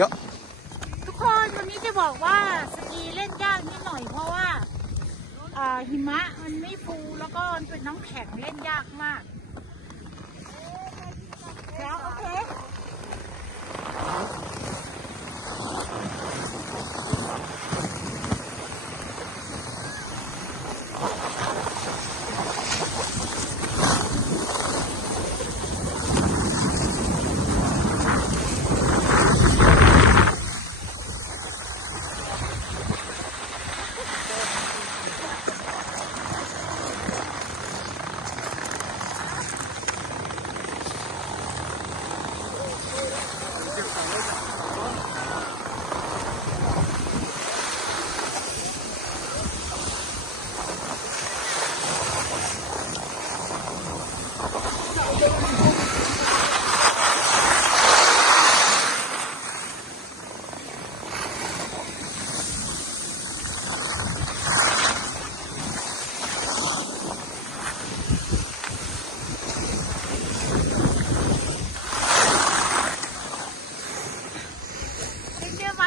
Ja. ทุกคนวันนี้จะบอกว่าสกีเล่นยากนิดหน่อยเพราะว่าอ่าหิมะมันไม่ฟูแล้วก็มันเป็นน้ำแข็งเล่นยากมาก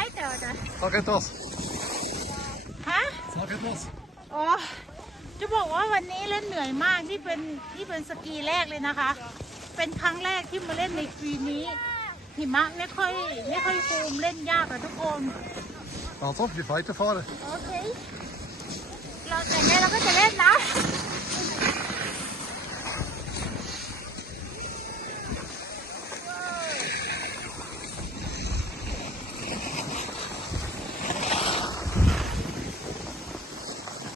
weiter, oder? Sag etwas. Hä? Sag etwas. Oh. ว้เดี๋ยวนะ Snakk etter oss. ฮะ Snakk etter oss. อ๋อจะบอกว่าวันนี้เล่นเหนื่อยมากที่เป็นที่เป็นสกีแรกเลยนะคะ เป็นครั้งแรกที่มาเล่นในปีนี้ หิมะไม่ค่อยไม่ค่อยฟูมเล่นยากอะทุกคน Pass opp, vi får ikke fare. โอเคเ